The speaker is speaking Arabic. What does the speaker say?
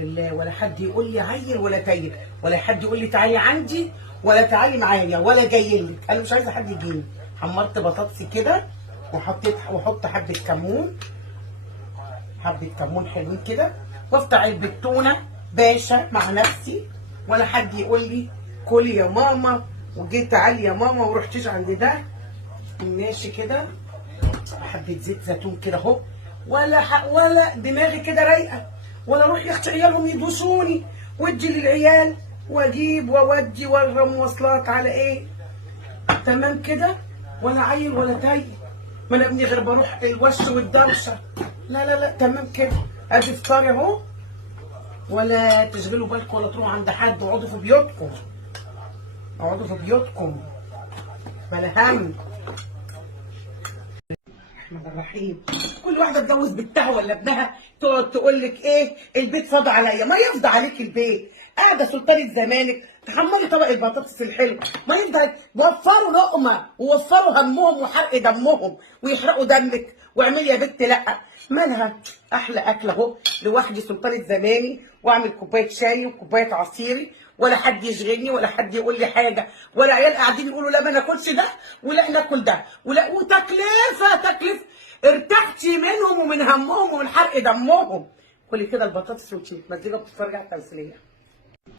لله، ولا حد يقول لي عيل ولا تايب، ولا حد يقول لي تعالي عندي ولا تعالي معايا ولا جاي لك. انا مش عايزه حد يجيني. حمرت بطاطسي كده واحط حبه كمون، حبه كمون حلوين كده، وافتح علبه تونه باشا مع نفسي، ولا حد يقول لي كلي يا ماما وجيت تعالي يا ماما ورحتيش عند ده. ماشي كده، حبه زيت زيتون كده اهو، ولا دماغي كده رايقه، ولا اروح يا اختي عيالهم يدوسوني وادي للعيال واجيب واودي ورا مواصلات على ايه. تمام كده، ولا عيل ولا تاي، ما انا ابني غير بروح الوش والدوشه. لا لا لا، تمام كده. ادي فطاري اهو، ولا تشغلوا بالكم ولا تروحوا عند حد، اقعدوا في بيوتكم، اقعدوا في بيوتكم بلا هم. الرحمن الرحيم. كل واحده تجوز بنتها ولا ابنها تقعد تقول لك ايه البيت فاضي عليا. ما يفضى عليك البيت، قاعده سلطانه زمانك تحمري طبق البطاطس الحلو. ما يفضى وفروا لقمه ووفروا همهم وحرق دمهم ويحرقوا دمك واعملي يا بنت. لا مالها، احلى اكل اهو لوحدي سلطانه زماني، واعمل كوبايه شاي وكوبايه عصيري، ولا حد يشغلني ولا حد يقول لي حاجه، ولا عيال قاعدين يقولوا لا ما ناكلش ده ولا ناكل ده ولا تكلفه ارتحتي منهم ومن همهم ومن حرق دمهم. كلي كده البطاطس وتشيلي مزيكا بتتفرج على التمثيليه.